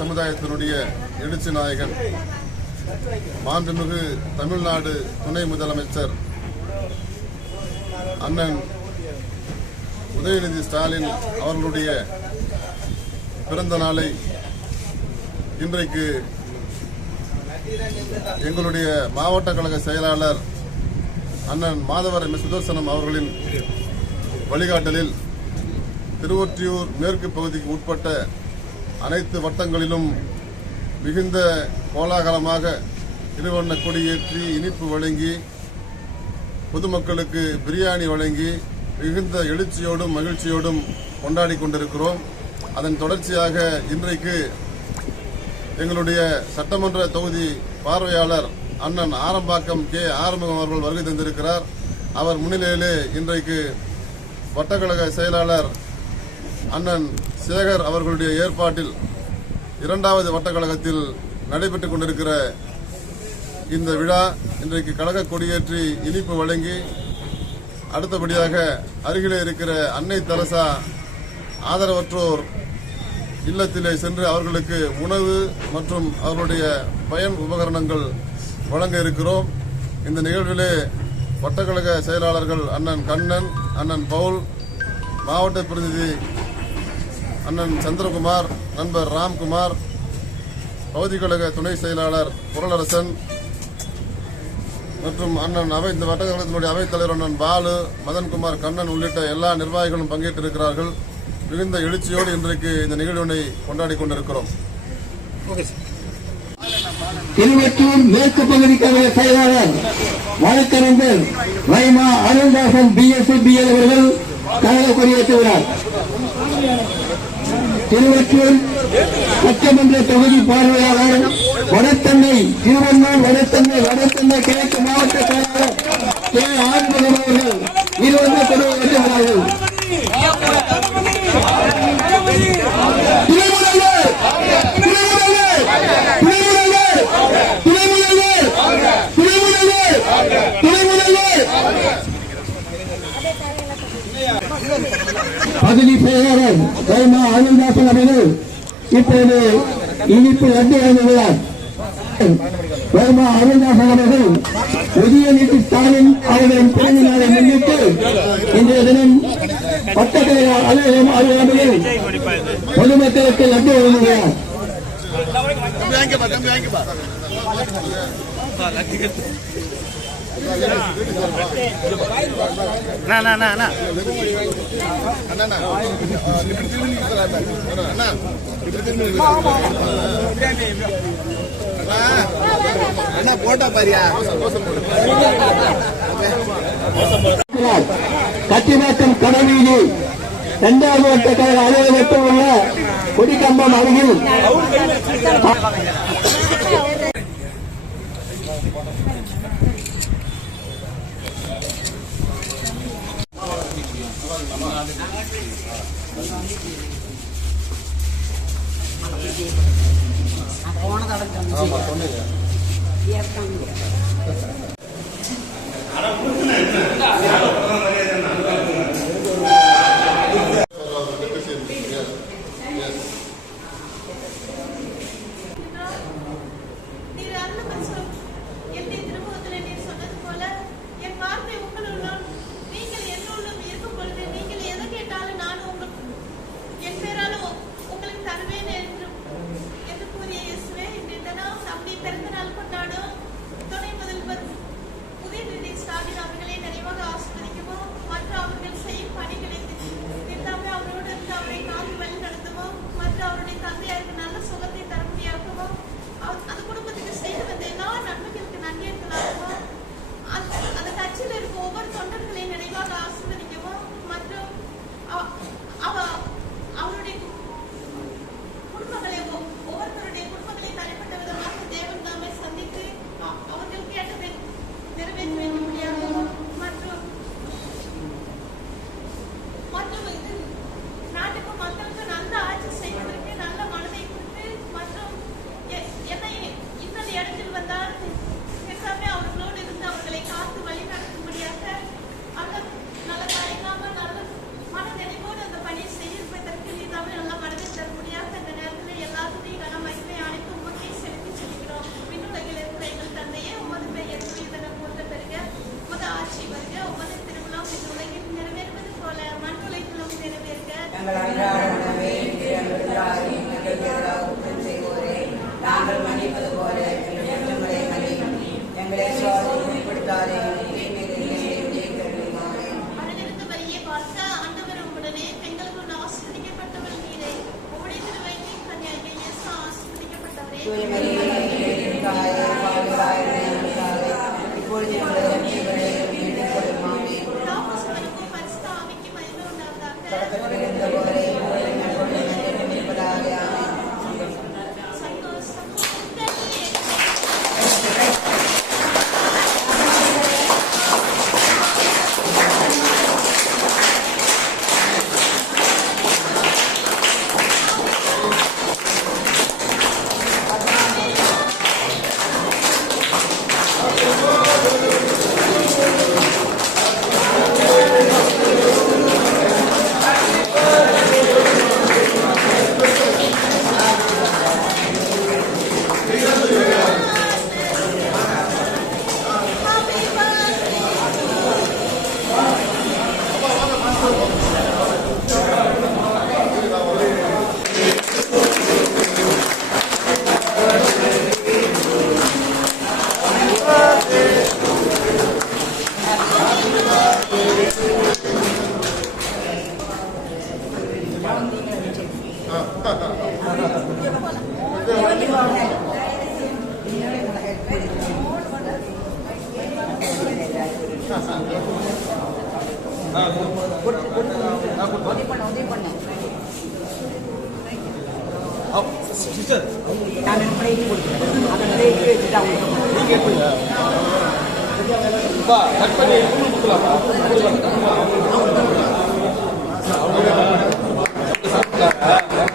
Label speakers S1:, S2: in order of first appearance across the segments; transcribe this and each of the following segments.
S1: சமுதாயத்தினுடைய எழுச்சி நாயகன் மாண்புமிகு தமிழ்நாடு துணை முதலமைச்சர் அண்ணன் உதயநிதி ஸ்டாலின் அவர்களுடைய பிறந்த நாளை இன்றைக்கு எங்களுடைய மாவட்ட கழக செயலாளர் அண்ணன் மாதவர் எம். சுதர்சனம் அவர்களின் வழிகாட்டலில் திருவொற்றியூர் மேற்கு பகுதிக்கு உட்பட்ட அனைத்து வட்டங்களிலும் மிகுந்த கோலாகலமாக திருவண்ண கொடியேற்றி இனிப்பு வழங்கி பொதுமக்களுக்கு பிரியாணி வழங்கி மிகுந்த எழுச்சியோடும் மகிழ்ச்சியோடும் கொண்டாடி கொண்டிருக்கிறோம். அதன் தொடர்ச்சியாக இன்றைக்கு எங்களுடைய சட்டமன்ற தொகுதி பார்வையாளர் அண்ணன் ஆரம்பாக்கம் கே. ஆரம்பம் அவர்கள் வருகை தந்திருக்கிறார். அவர் முன்னிலையிலே இன்றைக்கு வட்டக்கழக செயலாளர் அண்ணன் சேகர் அவர்களுடைய ஏற்பாட்டில் இரண்டாவது வட்டக்கழகத்தில் நடைபெற்றுக் கொண்டிருக்கிற இந்த விழா இன்றைக்கு கழக கொடியேற்றி இனிப்பு வழங்கி அடுத்தபடியாக அருகிலே இருக்கிற அன்னை தரசா ஆதரவற்றோர் இல்லத்திலே சென்று அவர்களுக்கு உணவு மற்றும் அவர்களுடைய பயன் உபகரணங்கள் வழங்க இருக்கிறோம். இந்த நிகழ்விலே வட்டக்கழக செயலாளர்கள் அண்ணன் கண்ணன் அண்ணன் பவுல் மாவட்ட பிரதிநிதி அண்ணன் சந்திரகுமார் நண்பர் ராம்குமார் பகுதி கழக துணை செயலாளர் குரலரசன் மற்றும் அண்ணன் அவை இந்த வட்டக்கழகத்தினுடைய அவைத்தலைவர் அண்ணன் பாலு மதன்குமார் கண்ணன் உள்ளிட்ட எல்லா நிர்வாகிகளும் பங்கேற்றிருக்கிறார்கள். மிகுந்த எழுச்சியோடு இன்றைக்கு இந்த நிகழ்வினை கொண்டாடி கொண்டிருக்கிறோம்.
S2: திருவெட்டூர் மேற்கு பகுதி கழக செயலாளர் வழக்கறிஞர் வைமா அருள்தாசன் பிஎஸ்சி பிஎல் அவர்கள் கழக கொடியேற்றுகிறார். திருவெட்டூர் சட்டமன்ற தொகுதி பார்வையாளர் வடத்தன்னை திருவண்ணூர் வடத்தன்னை வடத்தன்னை கிழக்கு மாவட்ட செயலாளர் கே. ஆண்பகம் அவர்கள். அருள்தாசன் இப்போது இனிப்பு லட்டு வழங்குகிறார் கைமா அருள்தாசன் அவர்கள் உதயநிதி ஸ்டாலின் அவர்களின் பிறந்த நாளை முன்னிட்டு இன்றைய தினம் அலுவலகம் பொதுமக்களுக்கு லட்டு வழங்குகிறார்
S3: அண்ணா போட்டோ பாரியா.
S2: கட்டிமாக்கம் கடவீதி. இரண்டாவது வட்ட கழக அலுவலகத்தில் உள்ள கொடிக்கம்பம் அருகில்.
S4: கடற்கரை இருந்த போதை மூளை கொண்டு நினைப்பதாக சிஸ்டர் நான் பிளேட் கொடுக்குறேன் அந்த பிளேட் வச்சுட்டு அவங்க நீங்க எப்படிப்பா கட் பண்ணி கொடுக்கலாமா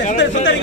S4: முத்து சுந்தரி